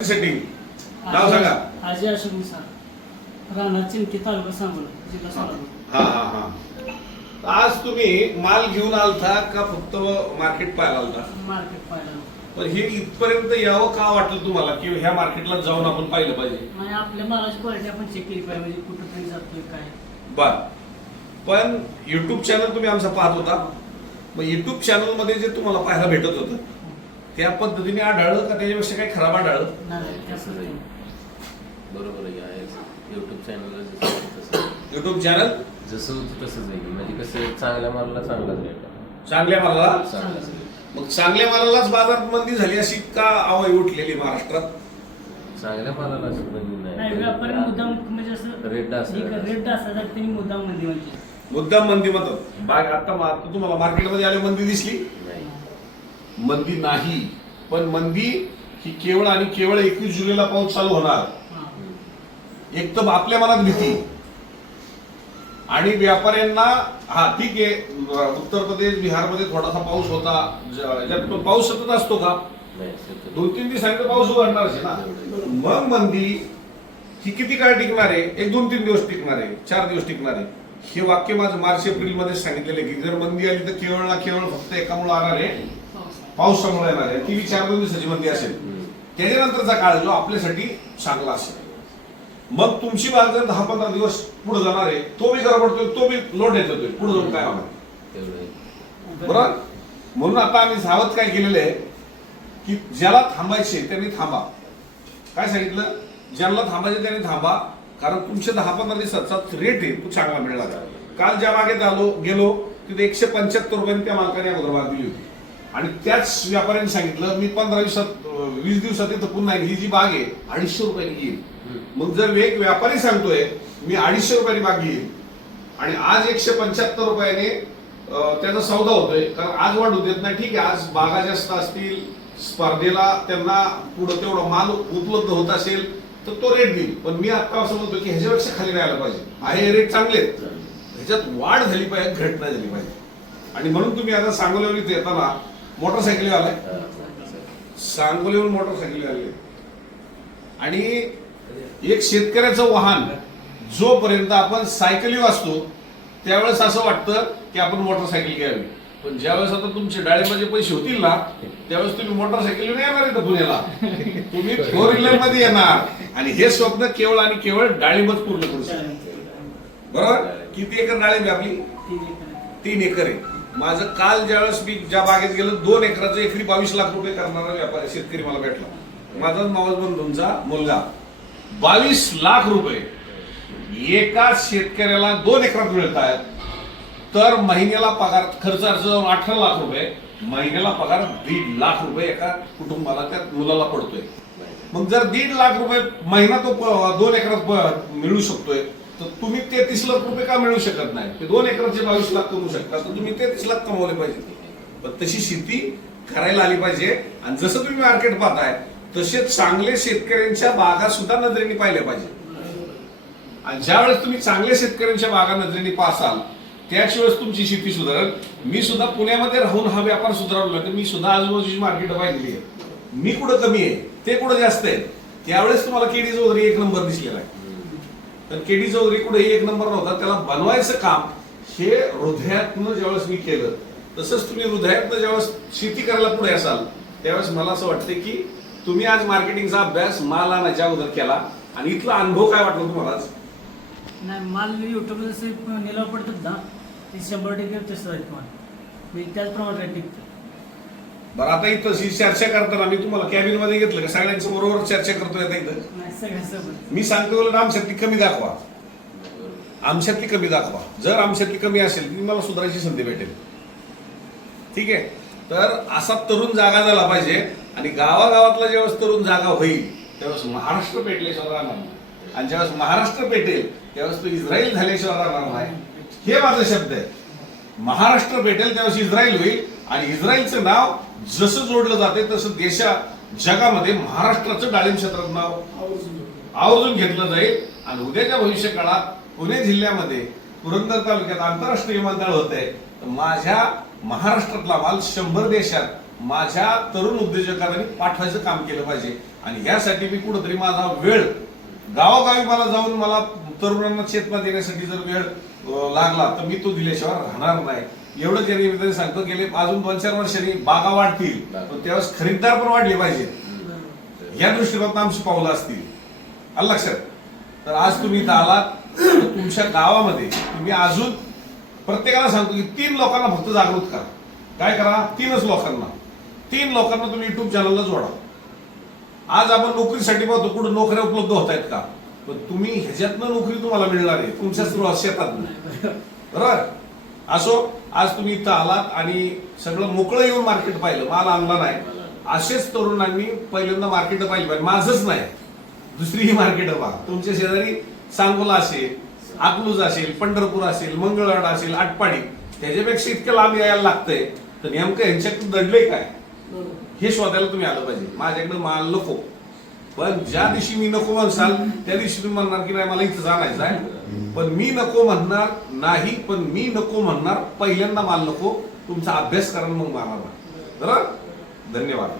Setting नाव सांगा. आजी अशोक मिसाळ राहणार चिंकी तालुका सांगोला जिल्हा सोलापूर. हा हा हा. आज तुम्ही माल घेऊन आलता का फक्त मार्केट पाहायला आलता? मार्केट पाहिलं पण हे इथपर्यंत यावं का वाटलं तुम्हाला? की ह्या मार्केटला जाऊन आपण पाहिलं पाहिजे? आपल्या मालाची क्वालिटी आपण चेक केली पाहिजे म्हणजे कुठं तरी जातोय काय. बर. पण युट्यूब चॅनल तुम्ही आमचा पाहत होता. मग युट्यूब चॅनलमध्ये जे तुम्हाला पाहायला भेटत होतं त्या पद्धतीने आढळलं का त्याच्यापेक्षा काही खराब आढळलं. बरोबर आहे युट्यूब युट्यूब चॅनल जसं होतं तसंच आहे म्हणजे कसं चांगल्या मालाला चांगलाच रेट चांगल्या मालाला? चांगलाच. मग चांगल्या मालालाच बाजारात मंदी झाली अशी का आवय उठलेली महाराष्ट्रात? चांगल्या मालाला असं बंदी नाही. व्यापारी मुद्दाम म्हणजे असं रेट डासायला. रेट असा त्यांनी मुद्दाममध्ये म्हणजे. मुद्दाम मंदी म्हणतात. बाग आता तुम्हाला मार्केटमध्ये आले मंदी दिसली? मंदी नाही पण मंदी ही केवळ आणि केवळ एकवीस जुलैला पाऊस चालू होणार. हा. एक तर आपल्या मनात भीती. आणि व्यापाऱ्यांना हा ठीक आहे उत्तर प्रदेश बिहारमध्ये थोडासा पाऊस होता. पाऊस सतत असतो का. दोन तीन दिवसांनी पाऊस उघडणारच आहे ना. मग मंदी ही किती काळ टिकणार आहे? एक दोन तीन दिवस टिकणार आहे चार दिवस टिकणार आहे. हे वाक्य माझं मार्च एप्रिलमध्ये सांगितलेलं आहे की जर मंदी आली तर केवळ ना केवळ फक्त एकामुळे येणार आहे. पाऊस. पावसामुळे येणार आहे. ती चार दोन दिवसाची मंदी असेल. त्याच्यानंतरचा काळ जो आपल्यासाठी चांगला असेल. मग तुमची बाग जर दहा पंधरा दिवस पुढे जाणार आहे तो बी गडबडतोय तो बी लोट येत होतोय. पुढे जाऊन काय होणार. बरोबर म्हणून आता आम्ही सावध काय केलेलं आहे की ज्याला थांबायचे त्यांनी थांबा. काय सांगितलं? ज्यांना थांबायचे त्यांनी थांबा. कारण तुमच्या दहा पंधरा दिवसाचा रेट आहे तो चांगला मिळणार. काल ज्या बागेत आलो गेलो तिथे एकशे पंच्याहत्तर रुपयांनी त्या मालकाने अगोदर बाग दिली होती. आणि त्याच व्यापाऱ्यांनी सांगितलं मी पंधरा दिवसात वीस दिवसात इथं पुन्हा ही जी बाग आहे अडीचशे रुपयांनी घेईल. मग जर एक व्यापारी सांगतोय मी अडीचशे रुपयांनी बाग घेईल. आणि आज एकशे पंच्याहत्तर रुपयाने त्याचा सौदा होतोय. कारण आज वाढू देत नाही. ठीक आहे आज बागा जास्त असतील स्पर्धेला त्यांना पुढं तेवढा माल उपलब्ध होत असेल तर तो रेट देईल. पण मी आता असं म्हणतो की ह्याच्यापेक्षा खाली राहायला पाहिजे. आहे रेट चांगले आहेत. ह्याच्यात वाढ झाली पाहिजे घट नाही झाली पाहिजे. आणि म्हणून तुम्ही आता सांगोल्यावर इथे येताना मोटरसायकली आलाय. सांगोलीहून मोटरसायकली. आले. आणि एक शेतकऱ्याचं वाहन जोपर्यंत आपण सायकली वाचतो त्यावेळेस असं वाटतं की आपण मोटरसायकल घ्यावी. पण ज्यावेळेस आता तुमचे डाळिंबाचे पैसे होतील ना त्यावेळेस तुम्ही मोटरसायकलीने येणार इथं पुण्याला. तुम्ही फोर व्हीलरमध्ये येणार. आणि हे स्वप्न केवळ आणि केवळ डाळिंबच पूर्ण करू शकतो. बरोबर? किती एकर डाळिंब आपली. तीन एकर आहे. माझं काल ज्यावेळेस मी ज्या बागेत गेलो दोन एकराचं एकरी बावीस लाख रुपये करणारा व्यापारी शेतकरी मला भेटला. माझा मावस बंधूंचा मुलगा. बावीस लाख रुपये. एका शेतकऱ्याला दोन एकरात मिळत आहेत. तर महिन्याला पगार खर्च अर्ज अठरा लाख रुपये. महिन्याला पगार दीड लाख रुपये एका कुटुंबाला त्या मुलाला पडतोय. मग जर दीड लाख रुपये महिना तो प- दोन एकरात मिळू शकतोय तर तुम्ही तेहतीस लाख रुपये का मिळू शकत नाही? ते दोन एकरचे बावीस लाख कमवू शकता. तर तुम्ही तेहतीस लाख कमवले पाहिजे. पण तशी शेती करायला आली पाहिजे. आणि जसं तुम्ही मार्केट पाहताय तसे चांगले शेतकऱ्यांच्या बागा सुद्धा नजरेने पाहिल्या पाहिजे. आणि ज्यावेळेस तुम्ही चांगल्या शेतकऱ्यांच्या बागा नजरेने पासाल त्याच वेळेस तुमची शेती सुधारेल. मी सुद्धा पुण्यामध्ये राहून हा व्यापार सुधारवला तर मी सुद्धा आजूबाजूची मार्केट पाहिलेली आहे. मी कुठं कमी आहे? ते कुठं जास्त आहे? त्यावेळेस तुम्हाला केडीज वगैरे एक नंबर दिसलेला आहे. तर केडी चौधरी कुठेही एक नंबर नव्हता त्याला बनवायचं काम हे हृदयातनं ज्यावेळेस मी केलं तसंच तुम्ही हृदयातनं ज्यावेळेस शेती करायला पुढे असाल त्यावेळेस मला असं वाटतं की तुम्ही आज मार्केटिंगचा अभ्यास माल आणायच्या अगोदर केला. आणि इथला अनुभव काय वाटला तुम्हाला आज? नाही माल युट्यूबला जसे निलाव पडतात ना ते शंभर टक्के तसं आहेत माल. मी त्याचप्रमाणे रेट बरं आता इथं ही चर्चा करताना मी तुम्हाला कॅबिनमध्ये घेतलं का? सगळ्यांच्या बरोबर चर्चा करतोय आता इथं. मी सांगतो उलट आमच्यातली कमी दाखवा. आमच्यातली कमी दाखवा. जर आमच्यातली कमी असेल तर मला सुधारायची संधी भेटेल. ठीक आहे? तर असा तरुण जागा झाला पाहिजे आणि गावागावातला ज्यावेळेस तरुण जागा होईल त्यावेळेस महाराष्ट्र पेटल्याशिवाय राहणार नाही आणि ज्यावेळेस महाराष्ट्र पेटेल त्यावेळेस तो इस्रायल झाल्याशिवाय राहणार नाही हे माझा शब्द आहे. महाराष्ट्र भेटेल त्यावेळेस इस्रायल होईल आणि इस्रायलचं नाव जसं जोडलं जाते तसं देशा जगामध्ये महाराष्ट्राचं डाळिंब क्षेत्रात नाव आवर्जून घेतलं जाईल. आणि उद्याच्या भविष्य काळात पुणे जिल्ह्यामध्ये पुरंदर तालुक्यात आंतरराष्ट्रीय विमानतळ होत आहे तर माझ्या महाराष्ट्रातला माल शंभर देशात माझ्या तरुण उद्योजकांनी पाठवायचं काम केलं पाहिजे. आणि यासाठी मी कुठंतरी माझा वेळ गावोगावी मला जाऊन मला तरुणांना चेतना देण्यासाठी जर वेळ लागला तर मी तो दिल्याशिवाय राहणार नाही. एवढंच या निमित्ताने सांगतो गेले अजून दोन चार वर्षांनी बागा वाढतील. पण त्यावेळेस खरीददार पण वाढले पाहिजे. या दृष्टिकोनात आमची पावलं असतील. आलं लक्षात? तर आज तुम्ही इथं आलात तुमच्या गावामध्ये तुम्ही अजून प्रत्येकाला सांगतो की तीन लोकांना फक्त जागृत करा. काय करा? तीनच लोकांना. तीन लोकांना तुम्ही युट्यूब चॅनलला जोडा. आज आपण नोकरीसाठी पाहतो कुठं नोकऱ्या उपलब्ध होत आहेत का? पण तुम्ही ह्याच्यातनं नोकरी तुम्हाला मिळणार आहे. तुमच्या शेतात बरोबर? असो आज तुम्ही इथं आलात आणि सगळं मोकळं येऊन मार्केट पाहिलं. माल आणला नाही. असेच तरुणांनी पहिल्यांदा मार्केट पाहिली पाहिजे. माझंच नाही. दुसरीही मार्केट पहा. तुमच्या शेजारी सांगोला असेल अकलूज असेल पंढरपूर असेल मंगळवाड असेल आटपाडी त्याच्यापेक्षा इतकं लांब यायला लागतंय. तर नेमकं यांच्याकडून दडलंय काय? हे शोधायला तुम्ही आलं पाहिजे. माझ्याकडे माल नको. पण ज्या दिवशी मी नको म्हणसाल त्या दिवशी तुम्ही म्हणणार की नाही मला इथं जाणायचं आहे. पण मी नको म्हणणार नाही पण मी नको म्हणणार पहिल्यांदा माल नको तुमचा अभ्यास करा मग मला बरोबर? धन्यवाद.